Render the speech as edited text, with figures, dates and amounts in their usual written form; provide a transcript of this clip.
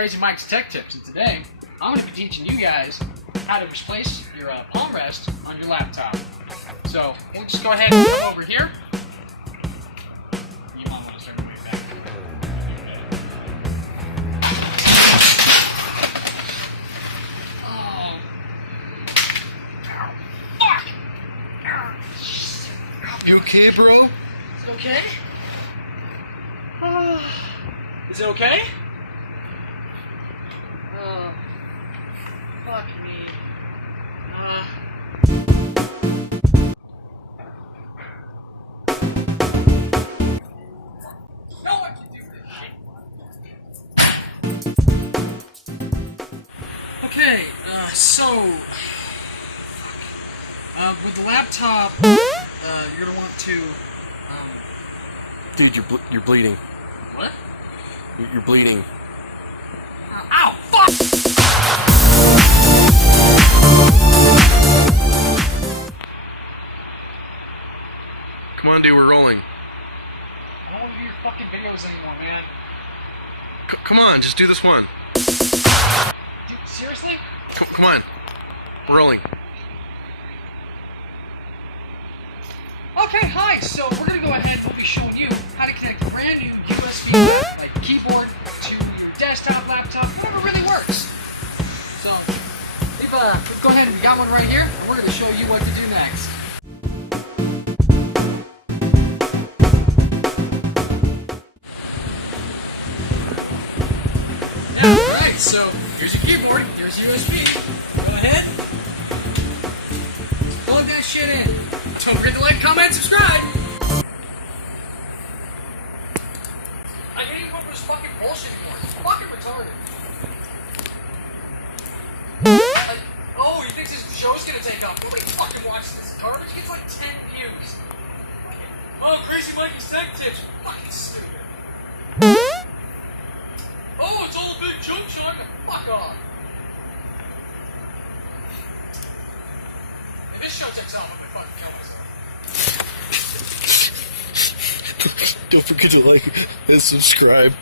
Crazy Mike's Tech Tips, and today I'm going to be teaching you guys how to replace your palm rest on your laptop. So we'll just go ahead and come over here. You might want to start moving back. Oh. Fuck! You okay, bro? Is it okay? Is it okay? Fuck me. No one can do this shit. Okay, with the laptop, you're gonna want to, Dude, you're bleeding. What? You're bleeding. Ow! Fuck! Come on, dude, we're rolling. I don't want to do your fucking videos anymore, man. Come on, just do this one. Dude, seriously? Come on. We're rolling. Okay, hi, so we're gonna go ahead and we'll be showing you how to connect a brand new USB like keyboard to your desktop, laptop, whatever really works. So, we've go ahead and we got one right here, and we're gonna show you what to do next. Alright, so here's your keyboard, here's your USB. Go ahead. Plug that shit in. Don't forget to like, comment, subscribe. I can't even put this fucking bullshit anymore. It's fucking retarded. Like, oh, you think this show's gonna take off? Nobody fucking watches this garbage. It gets like 10 views. Oh, Crazy Mikey's Tech Tips. Fucking stupid. Oh, it's all a big junk shot. Fuck off. If this show takes off, I'm gonna fucking kill myself. Don't forget to like and subscribe.